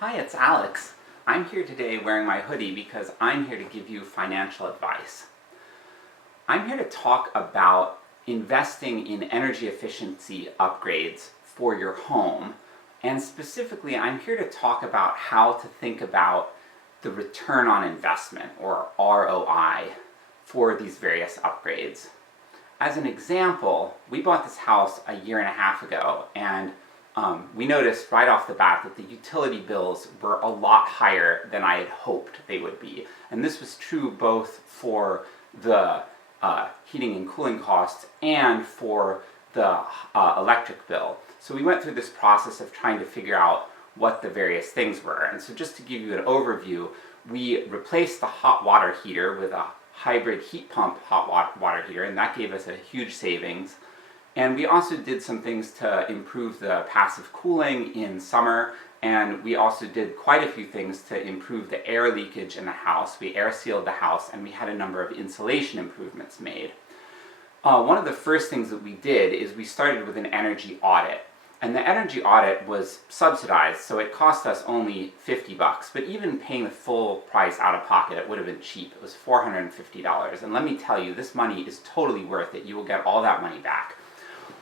Hi, it's Alex. I'm here today wearing my hoodie because I'm here to give you financial advice. I'm here to talk about investing in energy efficiency upgrades for your home, and specifically I'm here to talk about how to think about the return on investment, or ROI, for these various upgrades. As an example, we bought this house a year and a half ago, and we noticed right off the bat that the utility bills were a lot higher than I had hoped they would be. And this was true both for the heating and cooling costs and for the electric bill. So we went through this process of trying to figure out what the various things were. And so just to give you an overview, we replaced the hot water heater with a hybrid heat pump hot water heater, and that gave us a huge savings. And we also did some things to improve the passive cooling in summer, and we also did quite a few things to improve the air leakage in the house. We air sealed the house, and we had a number of insulation improvements made. One of the first things that we did is we started with an energy audit. And the energy audit was subsidized, so it cost us only $50. But even paying the full price out of pocket, it would have been cheap. It was $450. And let me tell you, this money is totally worth it. You will get all that money back.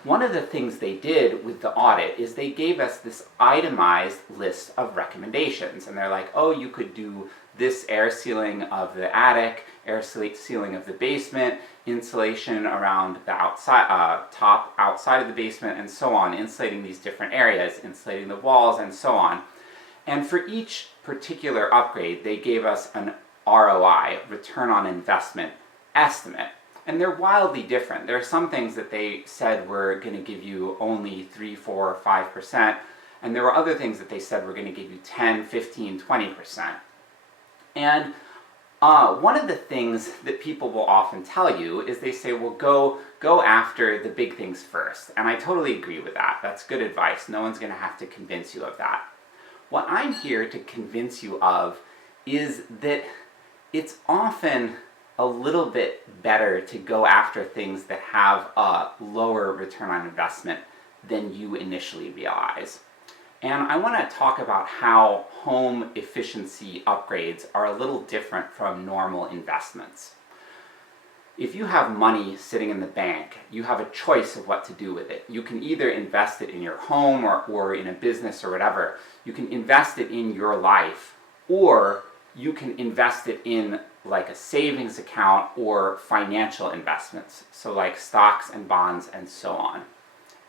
One of the things they did with the audit is they gave us this itemized list of recommendations. And they're like, oh, you could do this air sealing of the attic, air sealing of the basement, insulation around the top outside of the basement, and so on, insulating these different areas, insulating the walls, and so on. And for each particular upgrade, they gave us an ROI, return on investment, estimate. And they're wildly different. There are some things that they said were going to give you only 3, 4, 5%, and there were other things that they said were going to give you 10, 15, 20%. And one of the things that people will often tell you is they say, well, go after the big things first. And I totally agree with that. That's good advice. No one's going to have to convince you of that. What I'm here to convince you of is that it's often a little bit better to go after things that have a lower return on investment than you initially realize. And I want to talk about how home efficiency upgrades are a little different from normal investments. If you have money sitting in the bank, you have a choice of what to do with it. You can either invest it in your home or in a business or whatever. You can invest it in your life, or you can invest it in like a savings account or financial investments, so like stocks and bonds and so on.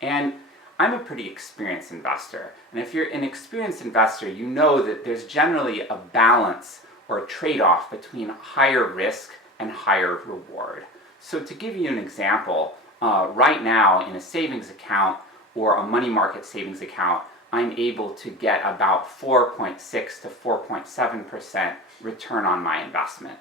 And I'm a pretty experienced investor, and if you're an experienced investor, you know that there's generally a balance or a trade-off between higher risk and higher reward. So to give you an example, right now in a savings account or a money market savings account, I'm able to get about 4.6 to 4.7% return on my investment.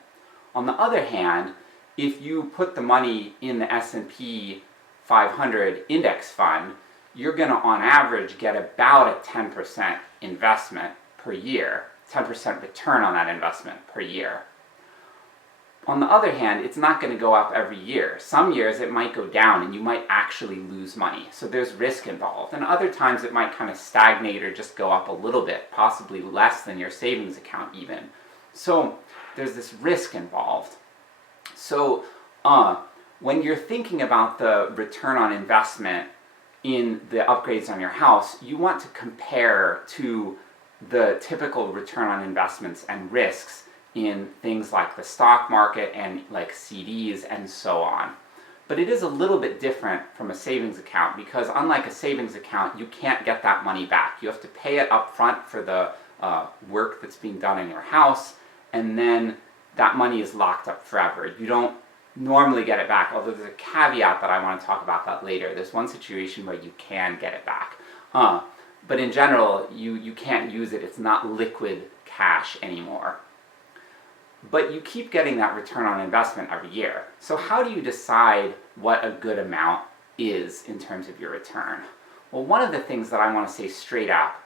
On the other hand, if you put the money in the S&P 500 index fund, you're going to on average get about a 10% investment per year, 10% return on that investment per year. On the other hand, it's not going to go up every year. Some years it might go down and you might actually lose money, so there's risk involved. And other times it might kind of stagnate or just go up a little bit, possibly less than your savings account even. So there's this risk involved. So when you're thinking about the return on investment in the upgrades on your house, you want to compare to the typical return on investments and risks in things like the stock market and like CDs and so on. But it is a little bit different from a savings account, because unlike a savings account, you can't get that money back. You have to pay it up front for the work that's being done in your house, and then that money is locked up forever. You don't normally get it back, although there's a caveat that I want to talk about that later. There's one situation where you can get it back. But in general, you can't use it. It's not liquid cash anymore. But you keep getting that return on investment every year. So how do you decide what a good amount is in terms of your return? Well, one of the things that I want to say straight up,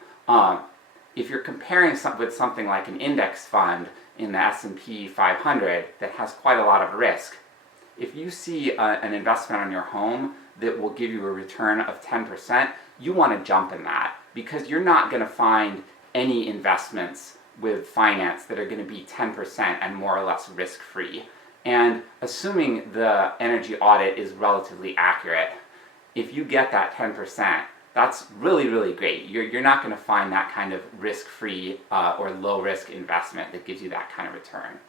if you're comparing with something like an index fund in the S&P 500 that has quite a lot of risk, if you see an investment on your home that will give you a return of 10%, you want to jump in that, because you're not going to find any investments with finance that are going to be 10% and more or less risk-free. And assuming the energy audit is relatively accurate, if you get that 10%, that's really, really great. You're not going to find that kind of risk-free or low-risk investment that gives you that kind of return.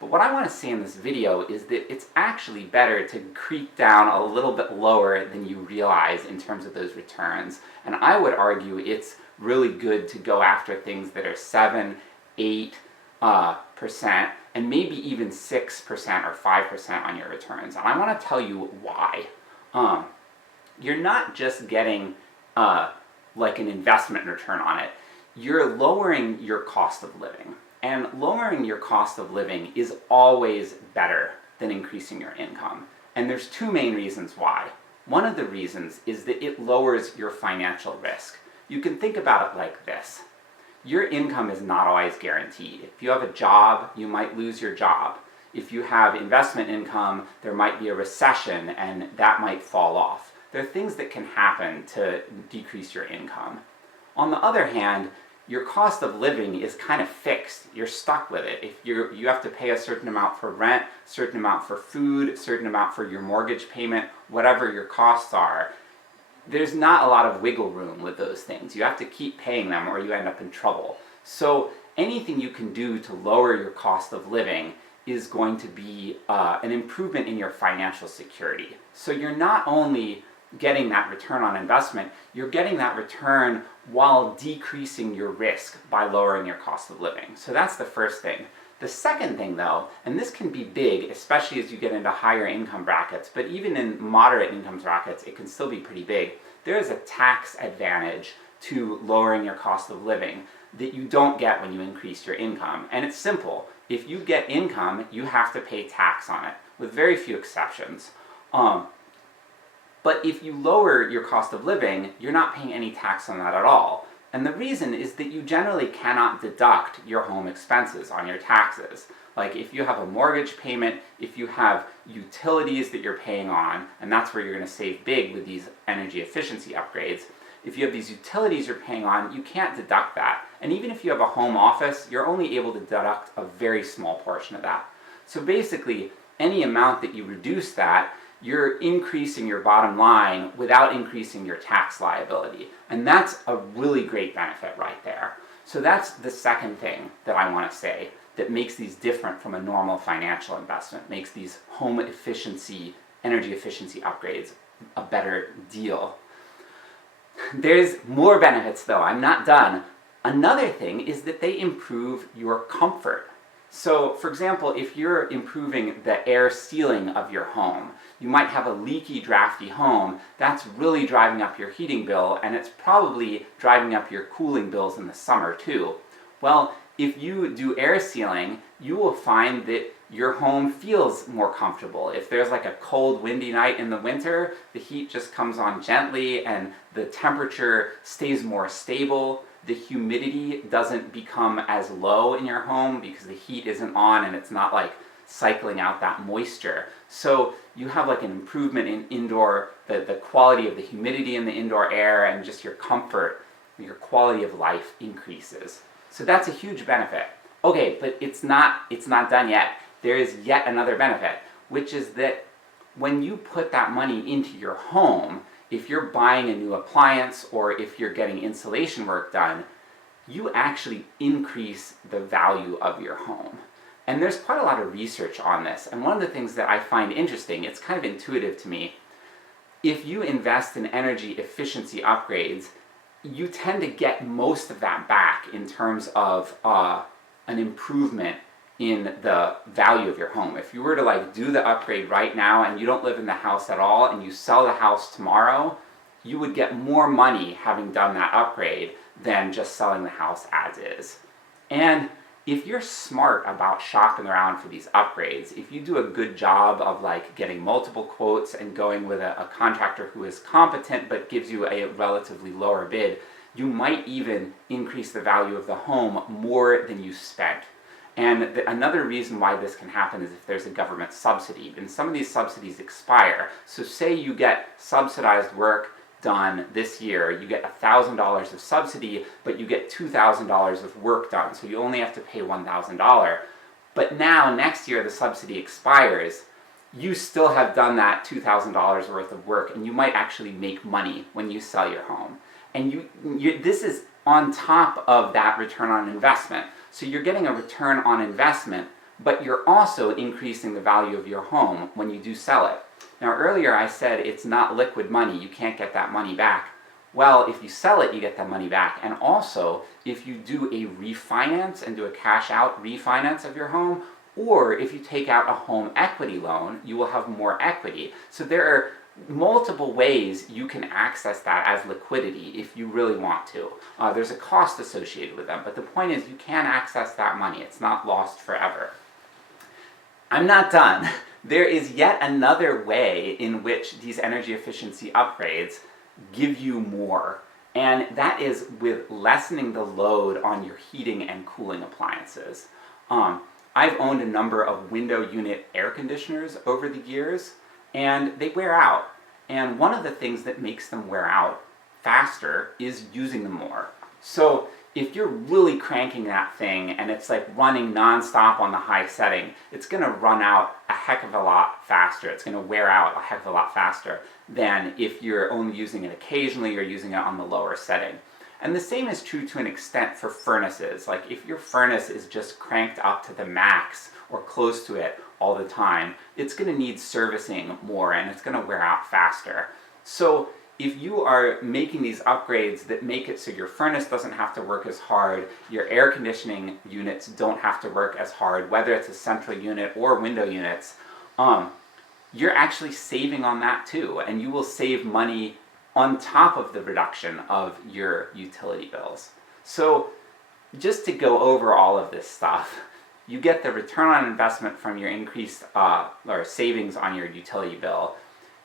But what I want to say in this video is that it's actually better to creep down a little bit lower than you realize in terms of those returns. And I would argue it's really good to go after things that are 7, 8%, and maybe even 6% or 5% on your returns. And I want to tell you why. You're not just getting like an investment return on it. You're lowering your cost of living. And lowering your cost of living is always better than increasing your income. And there's two main reasons why. One of the reasons is that it lowers your financial risk. You can think about it like this. Your income is not always guaranteed. If you have a job, you might lose your job. If you have investment income, there might be a recession and that might fall off. There are things that can happen to decrease your income. On the other hand, your cost of living is kind of fixed. You're stuck with it. If you have to pay a certain amount for rent, certain amount for food, certain amount for your mortgage payment, whatever your costs are, there's not a lot of wiggle room with those things. You have to keep paying them or you end up in trouble. So anything you can do to lower your cost of living is going to be an improvement in your financial security. So you're not only getting that return on investment, you're getting that return while decreasing your risk by lowering your cost of living. So that's the first thing. The second thing though, and this can be big, especially as you get into higher income brackets, but even in moderate income brackets, it can still be pretty big. There is a tax advantage to lowering your cost of living that you don't get when you increase your income. And it's simple. If you get income, you have to pay tax on it, with very few exceptions. But if you lower your cost of living, you're not paying any tax on that at all. And the reason is that you generally cannot deduct your home expenses on your taxes. Like if you have a mortgage payment, if you have utilities that you're paying on, and that's where you're going to save big with these energy efficiency upgrades, if you have these utilities you're paying on, you can't deduct that. And even if you have a home office, you're only able to deduct a very small portion of that. So basically, any amount that you reduce that, you're increasing your bottom line without increasing your tax liability. And that's a really great benefit right there. So that's the second thing that I want to say that makes these different from a normal financial investment, makes these home efficiency, energy efficiency upgrades a better deal. There's more benefits though, I'm not done. Another thing is that they improve your comfort. So, for example, if you're improving the air sealing of your home, you might have a leaky, drafty home. That's really driving up your heating bill, and it's probably driving up your cooling bills in the summer too. Well, if you do air sealing, you will find that your home feels more comfortable. If there's like a cold, windy night in the winter, the heat just comes on gently and the temperature stays more stable. The humidity doesn't become as low in your home because the heat isn't on and it's not like cycling out that moisture. So you have like an improvement in indoor, the quality of the humidity in the indoor air, and just your comfort, your quality of life increases. So that's a huge benefit. Okay, but it's not done yet. There is yet another benefit, which is that when you put that money into your home, if you're buying a new appliance or if you're getting insulation work done, you actually increase the value of your home. And there's quite a lot of research on this, and one of the things that I find interesting, it's kind of intuitive to me, if you invest in energy efficiency upgrades, you tend to get most of that back in terms of an improvement in the value of your home. If you were to like do the upgrade right now and you don't live in the house at all and you sell the house tomorrow, you would get more money having done that upgrade than just selling the house as is. And if you're smart about shopping around for these upgrades, if you do a good job of like getting multiple quotes and going with a contractor who is competent but gives you a relatively lower bid, you might even increase the value of the home more than you spent. And another reason why this can happen is if there's a government subsidy, and some of these subsidies expire. So say you get subsidized work done this year, you get $1,000 of subsidy, but you get $2,000 of work done, so you only have to pay $1,000. But now, next year, the subsidy expires, you still have done that $2,000 worth of work, and you might actually make money when you sell your home. And this is on top of that return on investment. So you're getting a return on investment, but you're also increasing the value of your home when you do sell it. Now earlier I said it's not liquid money, you can't get that money back. Well, if you sell it, you get that money back. And also, if you do a refinance and do a cash out refinance of your home, or if you take out a home equity loan, you will have more equity. So there are multiple ways you can access that as liquidity if you really want to. There's a cost associated with them, but the point is you can access that money. It's not lost forever. I'm not done. There is yet another way in which these energy efficiency upgrades give you more, and that is with lessening the load on your heating and cooling appliances. I've owned a number of window unit air conditioners over the years, and they wear out. And one of the things that makes them wear out faster is using them more. So if you're really cranking that thing and it's like running nonstop on the high setting, it's going to run out a heck of a lot faster. It's going to wear out a heck of a lot faster than if you're only using it occasionally or using it on the lower setting. And the same is true to an extent for furnaces. Like if your furnace is just cranked up to the max or close to it all the time, it's going to need servicing more and it's going to wear out faster. So if you are making these upgrades that make it so your furnace doesn't have to work as hard, your air conditioning units don't have to work as hard, whether it's a central unit or window units, you're actually saving on that too, and you will save money on top of the reduction of your utility bills. So just to go over all of this stuff, you get the return on investment from your increased or savings on your utility bill.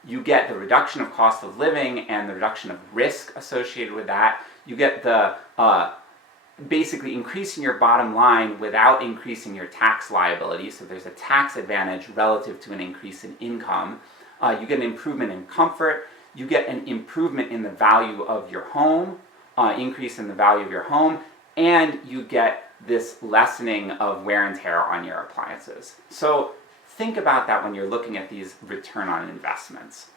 You get the reduction of cost of living and the reduction of risk associated with that. You get the basically increasing your bottom line without increasing your tax liability, so there's a tax advantage relative to an increase in income. You get an improvement in comfort. You get an improvement in the value of your home, increase in the value of your home, and you get this lessening of wear and tear on your appliances. So think about that when you're looking at these return on investments.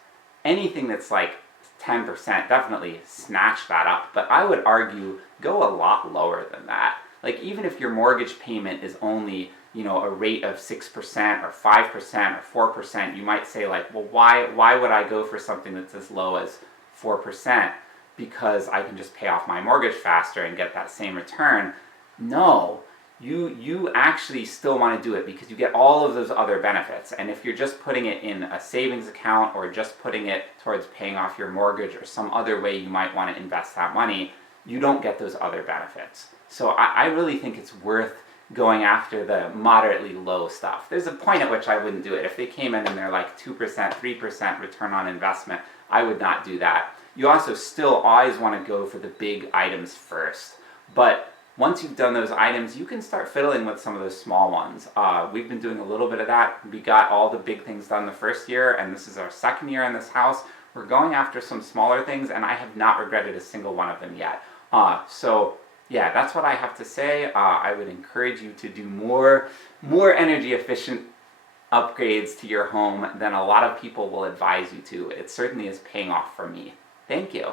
Anything that's like 10%, definitely snatch that up, but I would argue go a lot lower than that. Like even if your mortgage payment is only, a rate of 6% or 5% or 4%, you might say like, well, why would I go for something that's as low as 4%? Because I can just pay off my mortgage faster and get that same return. No, you actually still want to do it because you get all of those other benefits. And if you're just putting it in a savings account or just putting it towards paying off your mortgage or some other way you might want to invest that money, you don't get those other benefits. So I really think it's worth going after the moderately low stuff. There's a point at which I wouldn't do it. If they came in and they're like 2%, 3% return on investment, I would not do that. You also still always want to go for the big items first. But once you've done those items, you can start fiddling with some of those small ones. We've been doing a little bit of that. We got all the big things done the first year, and this is our second year in this house. We're going after some smaller things, and I have not regretted a single one of them yet. So yeah, that's what I have to say. I would encourage you to do more energy efficient upgrades to your home than a lot of people will advise you to. It certainly is paying off for me. Thank you.